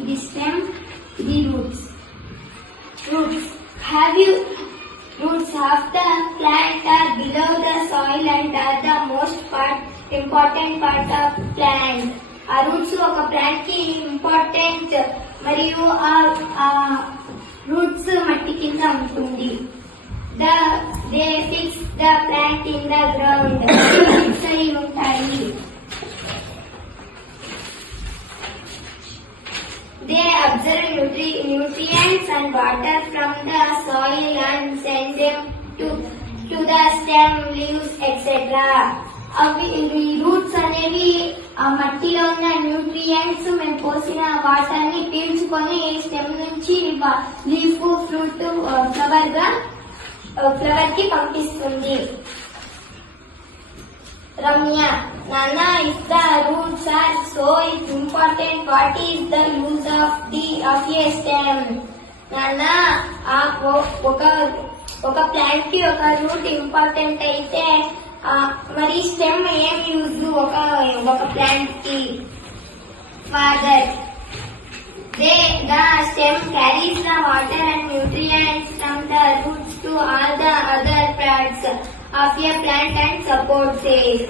ఇది stem, ఇది roots. Roots of the plant are below the soil and are the most important part of plant. ఆ రూట్స్ ఒక ప్లాంట్ కి ఇంపార్టెంట్ మరియు ఆ రూట్స్ మట్టి కింద ఉంటుంది. They fix the plant in the ground. Fix అయి ఉంటాయి. They absorb nutrients and water from the soil and send them to the stem, leaves, etc. అవి రూట్స్ అనేవి ఆ మట్టిలో ఉన్న న్యూట్రియంట్స్ మేము పోసిన వాటర్ ని పీల్చుకొని స్టెమ్ నుంచి లీఫ్, ఫ్రూట్, ఫ్లవర్ కి పంపిస్తుంది. Ramya, Nana, if the roots are so important, what is the use of a stem? Nana, ఒక ప్లాంట్ కి ఒక రూట్ ఇంపార్టెంట్ అయితే మరి స్టెమ్ ఏం యూజ్ ఒక ప్లాంట్ కి? Father, the stem carries the water and nutrients from the roots to all the other parts of a plant and supports it.